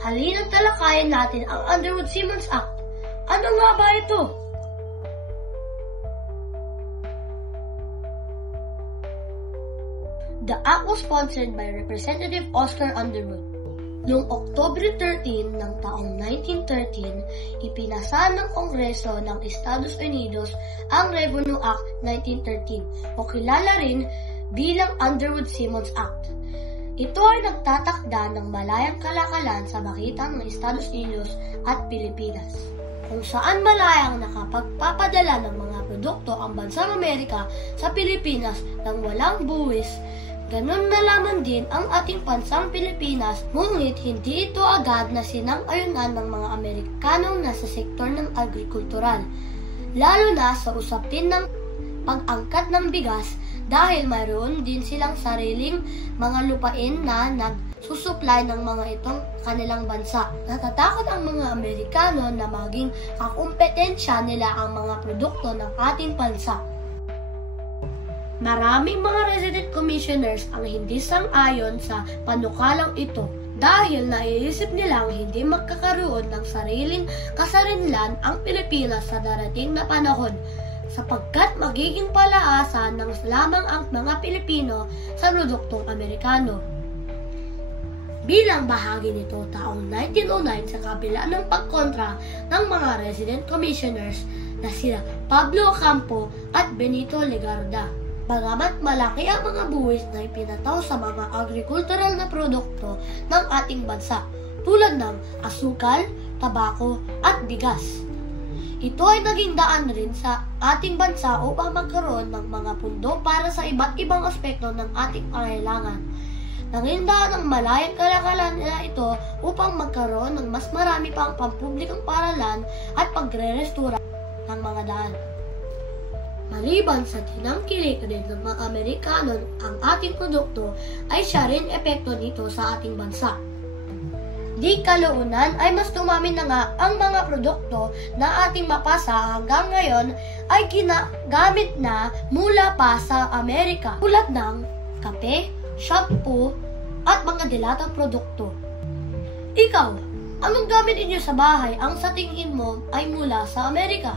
Halina't talakayan natin ang Underwood-Simmons Act. Ano nga ba ito? The act was sponsored by Representative Oscar Underwood. Noong Oktubre 13 ng taong 1913, ipinasa ng Kongreso ng Estados Unidos ang Revenue Act 1913 o kilala rin bilang Underwood-Simmons Act. Ito ay nagtatakda ng malayang kalakalan sa pagitan ng Estados Unidos at Pilipinas, kung saan malayang nakapagpapadala ng mga produkto ang bansang Amerika sa Pilipinas nang walang buwis. Ganun na lamang din ang ating bansang Pilipinas, ngunit hindi ito agad na sinang-ayunan ng mga Amerikanong nasa sektor ng agrikultural, lalo na sa usapin ng pag-angkat ng bigas dahil mayroon din silang sariling mga lupain na nagsusupply ng mga itong kanilang bansa. Natatakot ang mga Amerikano na maging kakumpetensya nila ang mga produkto ng ating bansa. Maraming mga resident commissioners ang hindi sang-ayon sa panukalang ito dahil naiisip nilang hindi magkakaroon ng sariling kasarinlan ang Pilipinas sa darating na panahon, sapagkat magiging palaasan ng lamang ang mga Pilipino sa produktong Amerikano. Bilang bahagi nito taong 1909 sa kabila ng pagkontra ng mga resident commissioners na sila Pablo Ocampo at Benito Legarda. Bagamat malaki ang mga buwis na ipinataw sa mga agricultural na produkto ng ating bansa tulad ng asukal, tabako at bigas. Ito ay naging daan rin sa ating bansa upang magkaroon ng mga pundo para sa iba't ibang aspekto ng ating pangailangan. Naging daan ng malayang kalakalan nila ito upang magkaroon ng mas marami pang pampublikong paralan at pagre-restura ng mga daan. Maliban sa tinangkilik rin ng mga Amerikano ang ating produkto, ay siya rin epekto nito sa ating bansa. Di kalaunan ay mas tumami na nga ang mga produkto na ating mapasa hanggang ngayon ay ginagamit na mula pa sa Amerika tulad ng kape, shampoo at mga dilatang produkto. Ikaw, anong gamit ninyo sa bahay ang sa tingin mo ay mula sa Amerika?